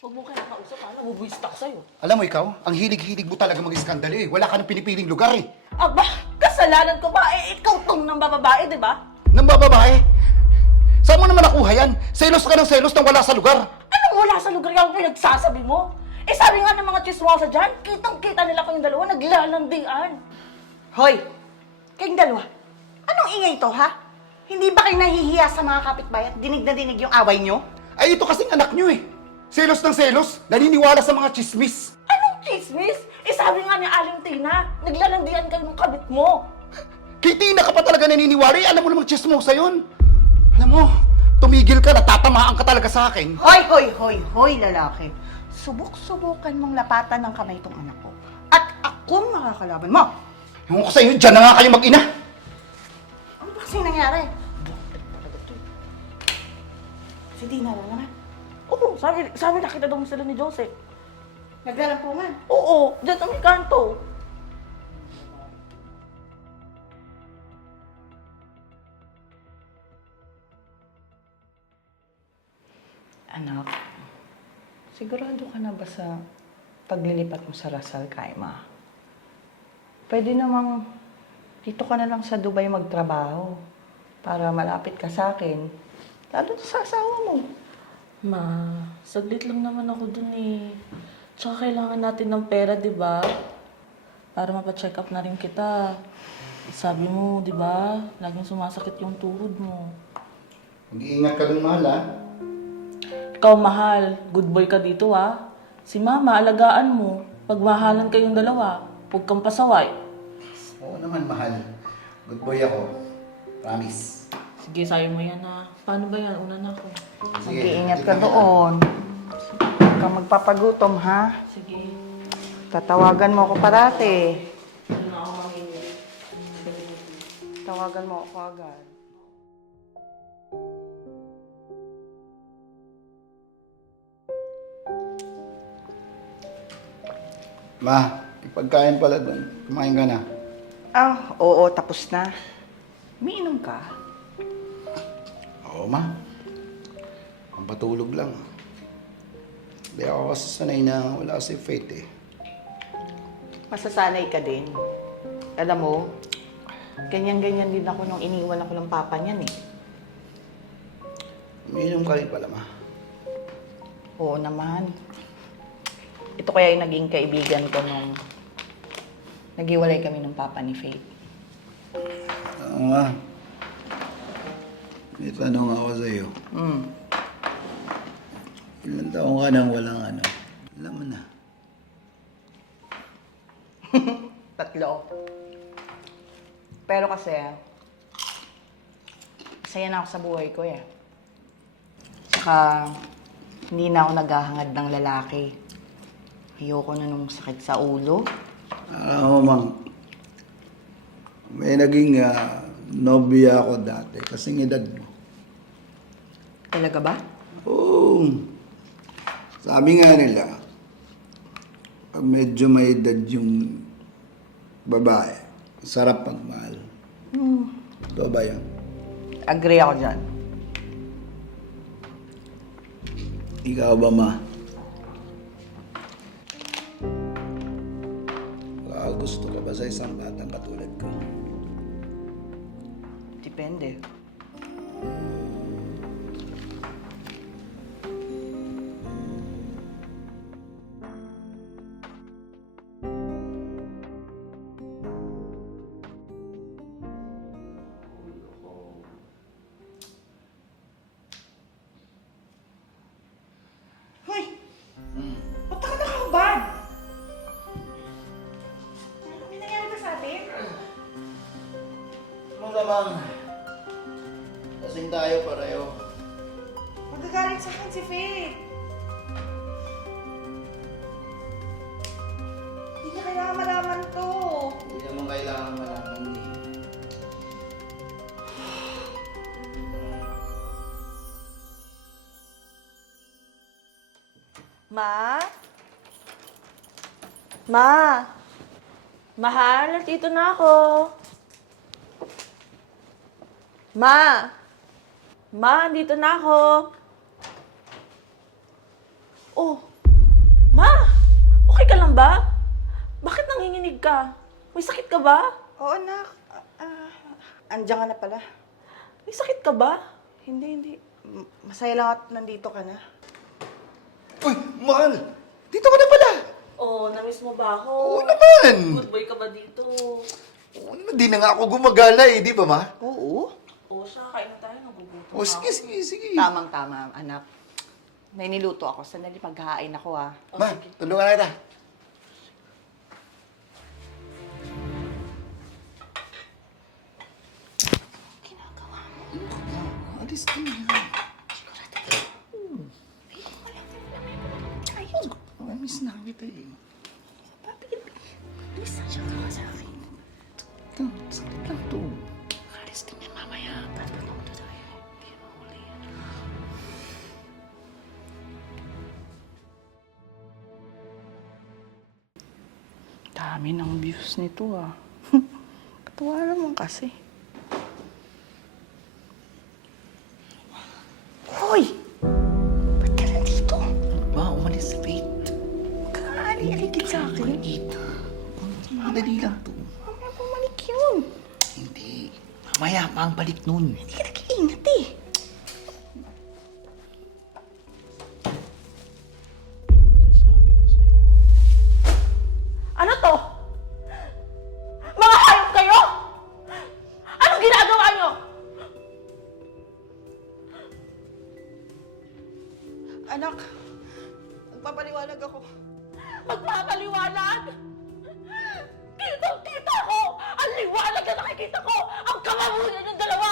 Huwag mo kaya kausap, ha? Nabubuwista ako sa'yo. Alam mo ikaw, ang hilig-hilig mo talaga mag-iskandalo eh. Wala ka nang pinipiling lugar eh. Aba, kasalanan ko ba? Ikaw tong nang bababae, di ba? Nang bababae? Saan mo naman nakuha yan? Selos ka ng selos nang wala sa lugar. Anong wala sa lugar yung pinagsasabi mo? Sabi nga ng mga chismosa dyan, kitang-kita nila kayong dalawa naglalandian. Hoy! Kayong dalawa, anong ingay ito, ha? Hindi ba kayo nahihiya sa mga kapitbahay at dinig na dinig yung away nyo? Ay, ito kasing anak nyo eh. Selos ng selos, naniniwala sa mga chismis. Anong chismis? Sabi nga ni Aling Tina, naglalandian kayo ng kabit mo. Kay Tina ka pa talaga naniniwala eh. Alam mo namang chismosa yun. Alam mo, tumigil ka, natatamaan ka talaga sa akin. Hoy, lalaki. Subok-subukan mong lapatan ng kamay itong anak ko. At akong makakalaban mo. Ewan ko sa'yo, dyan na nga kayo mag-ina. Ano ba kasing nangyari? Si Dina na naman. Oo, sabi nakita daw sila ni Joseph. Naglalampungan. Oo, dyan sa may kanto. Anak, sigurado ka na ba sa paglilipat mo sa Ras Al Khaimah? Pwede namang dito ka na lang sa Dubai magtrabaho para malapit ka sa akin. Lalo na sa asawa mo. Ma, saglit lang naman ako dun eh. Tsaka kailangan natin ng pera, di ba? Para mapacheck up na rin kita. Sabi mo, di ba? Laging sumasakit yung tuhod mo. Mag-iingat ka dun, mahal ha. Ikaw, mahal. Good boy ka dito, ha? Si Mama, alagaan mo. Pagmahalan kayong dalawa. Huwag kang pasaway. Oo naman, mahal. Good boy ako. Promise. Sige, sayo mo yan, ha? Paano ba yan? Una na ako. Mag-iingat ka doon. Huwag kang magpapagutom, ha? Sige. Tatawagan mo ako parati. Ano na ako mamili? Tawagan mo ako agad. Ma, ipagkain pala dun. Kumain ka na. Oo, tapos na. Umiinom ka? Oo, ma. Pampatulog lang. Hindi ako kasi sanay na wala kasi faith eh. Masasanay ka din. Alam mo, ganyan-ganyan din ako nung iniwan ako ng papa niyan eh. Umiinom ka rin pala, ma. Oo naman. Ito kaya yung naging kaibigan ko nung naghiwalay kami ng papa ni Faith. Oo nga. May tanong ako sa'yo. Ilan taong ka nang walang ano? Alam mo na. 3. Pero kasi, masaya na ako sa buhay ko eh. Saka, hindi na ako naghahangad ng lalaki. Ayoko na nung sakit sa ulo. Alam mo, Mang. May naging nobya ako dati. Kasing edad mo. Talaga ba? Oo. Sabi nga nila, pag medyo may edad yung babae, sarap pagmahal. Ito ba yan? Agree ako dyan. Ikaw ba, ma? Gusto ka ba sa isang batang katulad ko? Depende. Hoy! Ba't ka nakahubad? May nangyari ba sa atin? Malamang. Kasing tayo pareho. Magagalit sa akin si Faith. Hindi niya kailangan malaman to. Hindi naman kailangan malaman eh. Ma? Ma? Mahal, dito na ako. Ma? Ma, dito na ako. Oh, Ma! Okay ka lang ba? Bakit nanginginig ka? May sakit ka ba? Oo, anak. Andiyan ka na pala. May sakit ka ba? Hindi. Masaya lang at nandito ka na. Uy, mahal! Dito ka na pala! Oh, namiss mo ba ako? Oo naman! Good boy ka ba dito? Oo naman, di na nga ako gumagala eh, di ba ma? Oo. Oh, siya, kain na tayo. Nagugutom O na sige, ako. sige, sige. Tamang-tama, anak. May niluto ako. Sandali, paghahain ako, ah. Ma, tulungan kita. Ginagawa mo. Alis din yan. Ayun. Miss na kita eh. Please, nandiyan ka sa akin. Ito, sakit lang to. Alis din yan mamaya. Tatanong to tayo. Hindi mo huli yan. Dami ng views nito ah. Katawa naman kasi. Hoy! Ba't ka nandito? Ma, umalis sa Faith. Kakaali-aligid sa akin. Kita. Madali lang to. Mamaya bumalik yun. Hindi. Mamaya pa ang balik nun. Hindi ka nag-iingat eh. Sabi ko sa'yo. Ano to? Mga hayop kayo? Anong ginagawa nyo? Anak, magpapaliwanag ako. Magpapaliwanag? Kitang-kita ko! Ang liwanag na nakikita ko! Ang kamabulan ng dalawa!